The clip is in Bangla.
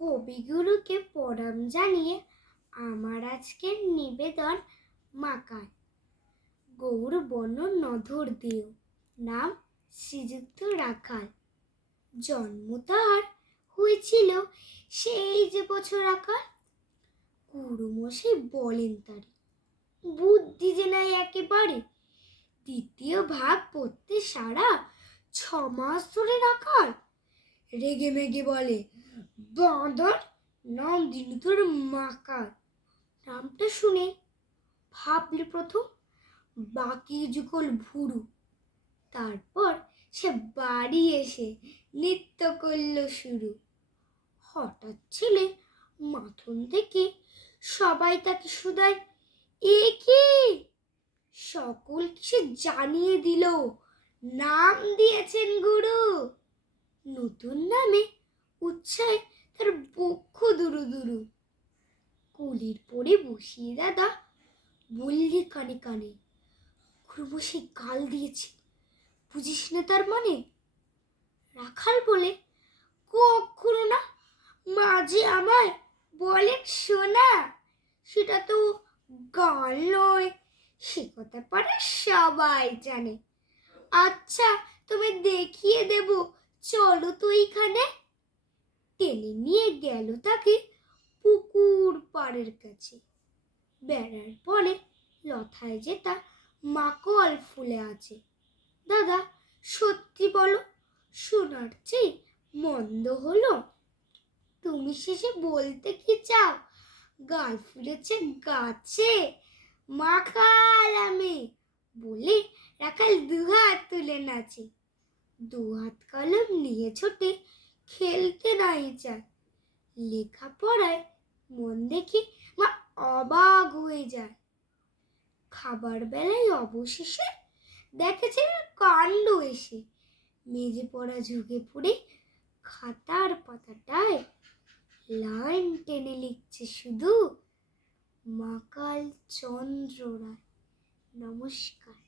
কবিগুরুকে প্রণাম জানিয়ে আমার আজকের নিবেদন মাকায়। গৌর বর্ণ নধর দেও, নাম শ্রীযুক্ত রাখাল। জন্ম তার হয়েছিল সেই যে বছর আকার। গুরুমশাই বলেন তারে, বুদ্ধি যে নাই একেবারে, দ্বিতীয় ভাগ পড়তে সারা 6 মাস ধরে রাখাল। রেগে মেগে বলে, বাঁদর, নাম দিল তোর মাকার। নামটা শুনে ভাবল প্রথম, বাকি যুগল ভুরু। তারপর সে বাড়ি এসে নৃত্য করল শুরু। হঠাৎ ছেলে মাথন থেকে সবাই তাকে শুধায়, এ কি? সকল সে জানিয়ে দিল, নাম দিয়েছেন গুরু। নতুন নামে উৎসাহে তার বক্ষ দুরু দুরু। কুলির পরে বসিয়ে দাদা বললে কানে কানে, গুরুমশাই গাল দিয়েছে, বুঝিস না তার মানে? রাখাল বলে, কখনো না, মাঝে আমায় বলেন শোনা, সেটা তো গাল নয়, সে কথা পারে সবাই জানে। আচ্ছা, তুমি দেখিয়ে দেব, চলো তো এইখানে। টেনে নিয়ে গেল তাকে পুকুর পাড়ের কাছে। বেড়ার পরে লথায় যেটা মাকল ফুলে আছে। দাদা, সত্যি বলো, শোনার চেয়ে মন্দ হলো? তুমি শেষে বলতে কি চাও, গাল ফুলেছে গাছে, মাকাল আমি বলে রাখাল দুহাত তুলে নাচে। দুহাত কলম নিয়ে ছোটে, খেলতে নাই চায়। লেখাপড়ায় মন দেখে মা অবাক হয়ে যায়। খাবার বেলায় অবশেষে দেখেছে কাণ্ড এসে, মেঝে পড়া ঝুঁকে পড়ে খাতার পাতাটায় লাইন টেনে লিখছে শুধু, মাকাল চন্দ্র রায়। নমস্কার।